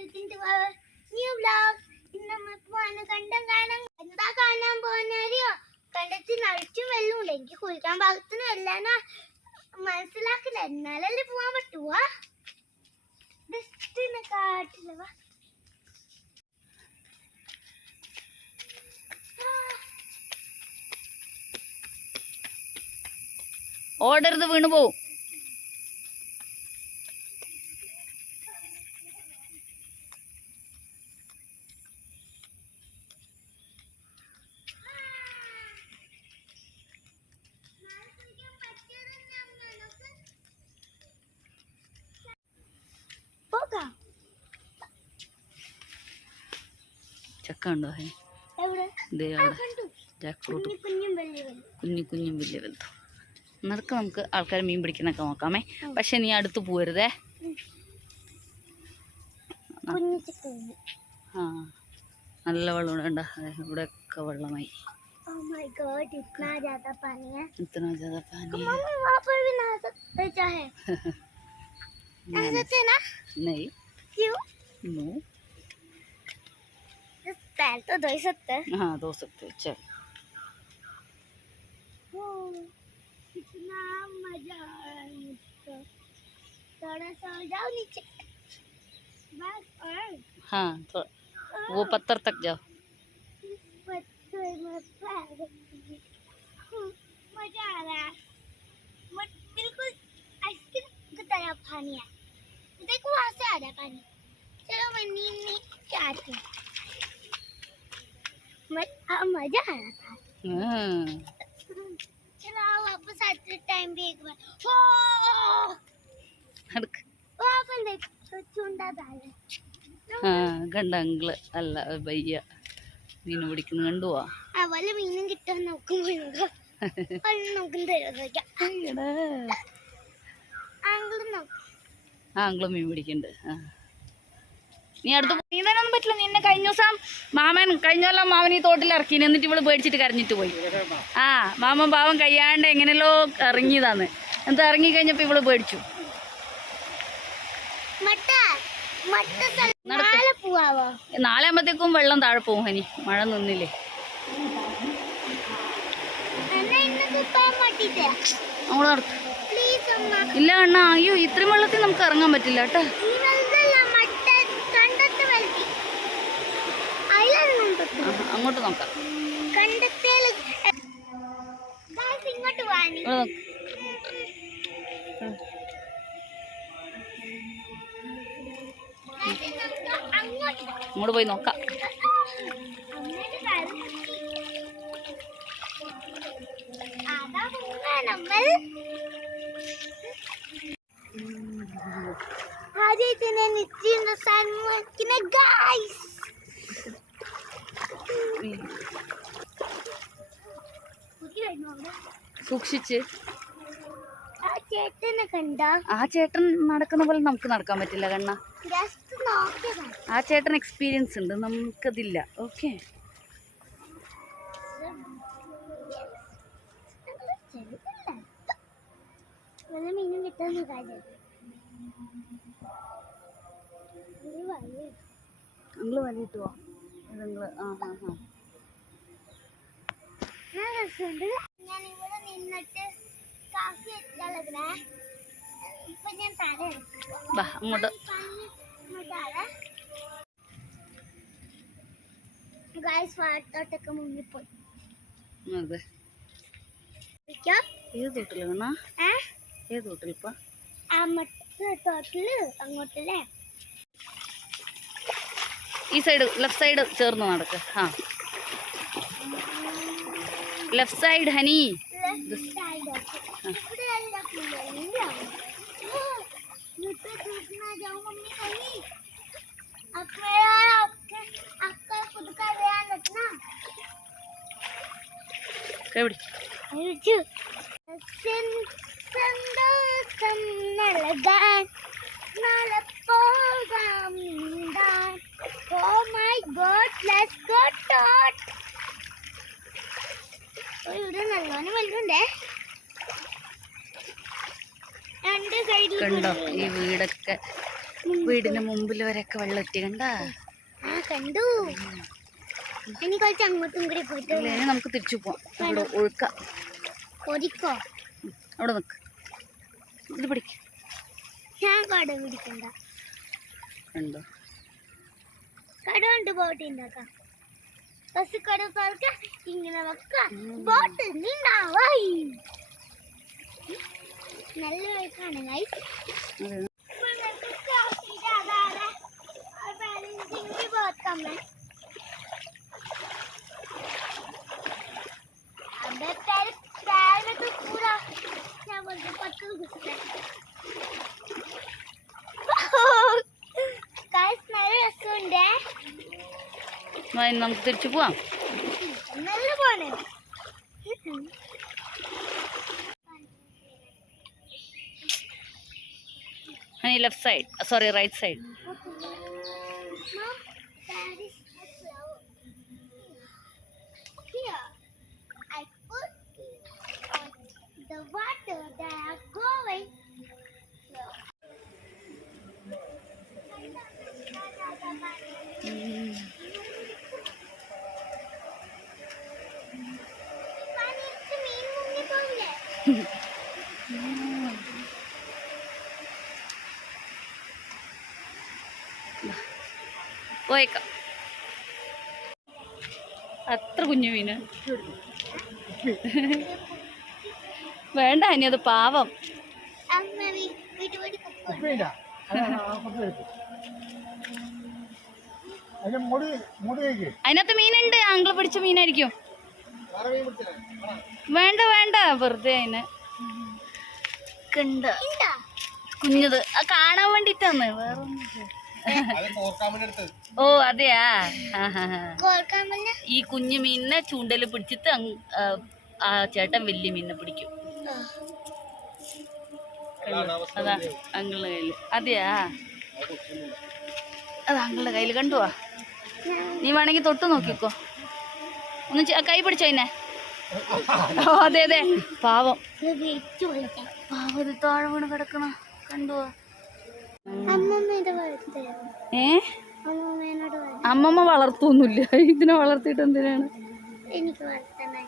welcome to our new vlog. ഇന്ന് നമ്മൾ പോവാണ് കണ്ടം കാണാൻ. എന്താ കാണാൻ പോകുന്നറിയോ? കണ്ടത്തിൽ നിറച്ചും വെള്ളമുണ്ട്. എനിക്ക് കുളിക്കാൻ പാകത്തിന് വെള്ളാണ് മനസ്സിലാക്കില്ല. എന്നാലല്ലേ പോവാൻ പറ്റുവാ. ജസ്റ്റ് കാട്ടില്ല. ഓടരുത്, വീണു പോവും. ചക്ക ഉണ്ടോ? ജാക്ക് ഫ്രൂട്ട് കുഞ്ഞു കുഞ്ഞും വലിയ വലുതും. നിനക്ക് നമുക്ക് ആൾക്കാർ മീൻ പിടിക്കുന്നൊക്കെ നോക്കാമേ. പക്ഷെ നീ അടുത്ത് പോരുതേ. ആ നല്ല വെള്ളം ഉണ്ടോ? ഇവിടെ ഒക്കെ വെള്ളമായി. इतना ज्यादा पानी है। मम्मी वहाँ पर भी नहा सकते हैं। नहा सकते हैं ना? नहीं। क्यों? नो। पैर तो धो ही सकते हैं। हाँ धो सकते हैं। चल। कितना मजा आ रहा है मुझको। थोड़ा सा जाओ नीचे बस। और हाँ थोड़ा वो पत्थर तक जाओ। मजा आ रहा है। बिल्कुल आइसक्रीम की तरह पानी है। देखो वहाँ से आ रहा है पानी। चलो मैं नीचे आती हूँ। मजा आ रहा था। चलो वापस आते टाइम भी एक बार। वहाँ पर देखो चुंडा डाल। കണ്ട അങ്കിള് അല്ല ഭയ്യ മീൻ പിടിക്കുന്നു കണ്ടുവാ. വല്ല മീനും കിട്ടാൻ നോക്കുമ്പോ അങ്കിള് മീൻ പിടിക്കണ്ട്. നീ അടുത്ത് നീന്താനൊന്നും പറ്റില്ല. നിന്നെ കഴിഞ്ഞ ദിവസം കഴിഞ്ഞ കൊല്ലം മാമൻ ഈ തോട്ടിൽ ഇറക്കി. എന്നിട്ട് ഇവള് പേടിച്ചിട്ട് കരഞ്ഞിട്ട് പോയി. ആ മാമൻ പാവം കയ്യാണ്ട് എങ്ങനെയല്ലോ ഇറങ്ങിയതാന്ന്. എന്നിട്ട് ഇറങ്ങി കഴിഞ്ഞപ്പോ ഇവള് പേടിച്ചു. നാളെ ആകുമ്പത്തേക്കും വെള്ളം താഴെ പോകും. ഹനി മഴ നിന്നില്ലേ? അങ്ങോട്ട് ഇല്ല അണ്ണ. അയ്യോ ഇത്രയും വെള്ളത്തിൽ നമുക്ക് ഇറങ്ങാൻ പറ്റില്ല കേട്ടോ. അങ്ങോട്ട് നോക്കാം. അങ്ങോട്ട് പോയി നോക്കാം. സൂക്ഷിച്ച്. ആ ചേട്ടൻ നടക്കുന്ന പോലെ നമുക്ക് നടക്കാൻ പറ്റില്ല കണ്ണ. ആ ചേട്ടൻ എക്സ്പീരിയൻസ് ഉണ്ട്, നമുക്കതില്ല. ഓക്കെ മീനും കിട്ടാന്ന് കാര്യം. നിങ്ങള് വലിയിട്ടുവോ? നിങ്ങള് ഞാൻ ഇവിടെ നിന്നിട്ട് കാഫി എത്താളെ. ഇപ്പൊ ഞാൻ തല അങ്ങോട്ട് വാട്ടോട്ടൊക്കെ മുങ്ങിപ്പോയി. അതെ ഏത് തോട്ടില് വേണ? ഏത് തോട്ടിൽ? ഇപ്പൊ തോട്ടില് അങ്ങോട്ടല്ലേ? ഈ സൈഡ് ലെഫ്റ്റ് സൈഡ് ചേർന്ന് നടക്ക്. ആ ലെഫ്റ്റ് സൈഡ് ഹനി. സന്തോഷം നൽകാൻ നാളെ പോകാം നീന്താൻ. Oh my God, let's go tot. ഇവിടെ നല്ലോണം വെള്ളമുണ്ടേ. രണ്ട് സൈഡിൽ കണ്ടോ ഈ വീടൊക്കെ വീടിന്റെ മുമ്പിൽ വരെയൊക്കെ വെള്ളം എത്തി കണ്ട. ആ കണ്ടു. ഇനി കുറച്ച് അങ്ങോട്ടും കൂടി പോയിട്ട് ഇനി നമുക്ക് തിരിച്ചു പോവാം. അവിടെ ഒഴുക്ക കൊതിക്കോ. അവിടെ നിക്ക്. ഇത് പിടിക്ക. ഞാൻ കട പിടിക്കണ്ട. കണ്ടോ കട കൊണ്ട് ബോട്ട് ഉണ്ടാക്കാം. ബസ് കട തുറക്കാം, ഇങ്ങനെ വെക്കാം, ബോട്ട് നീണ്ടാവായി. നല്ല ഒഴുക്കാണ് ഗൈസ്. നമുക്ക് തിരിച്ചു പോവാം. നല്ല പോണേ. Left side, sorry right side. The water that are going. പോയേക്കാം. അത്ര കുഞ്ഞു മീന് വേണ്ട ഇനി, അത് പാവം. അതിനകത്ത് മീനുണ്ട്. ആങ്കിള് പിടിച്ച മീനായിരിക്കും. വേണ്ട വേണ്ട, വെറുതെ അതിന് കണ്ട കുഞ്ഞത് കാണാൻ വേണ്ടിട്ടാണ്. വേറെ ഓ അതെയാ. ഈ കുഞ്ഞു മീനിനെ ചൂണ്ടല് പിടിച്ചിട്ട് ആ ചേട്ടൻ വലിയ മീനിനെ പിടിക്കും. അതാ അങ്കിളുടെ കയ്യില്. അതെയാ, അത് അങ്കിളുടെ കയ്യില് കണ്ടുവാ. നീ വേണമെങ്കിൽ തൊട്ട് നോക്കിക്കോ. ഒന്ന് കൈ പിടിച്ചോ അതിനെ. ഓ അതെ അതെ, പാവം പാവം താഴെ വീണ് കിടക്കണ കണ്ടുവാ. അമ്മമ്മ വളർത്തുന്നില്ല. ഇതിനെ വളർത്തിയിട്ട് എന്തിനാണ്? എനിക്ക് വളർത്തണേ.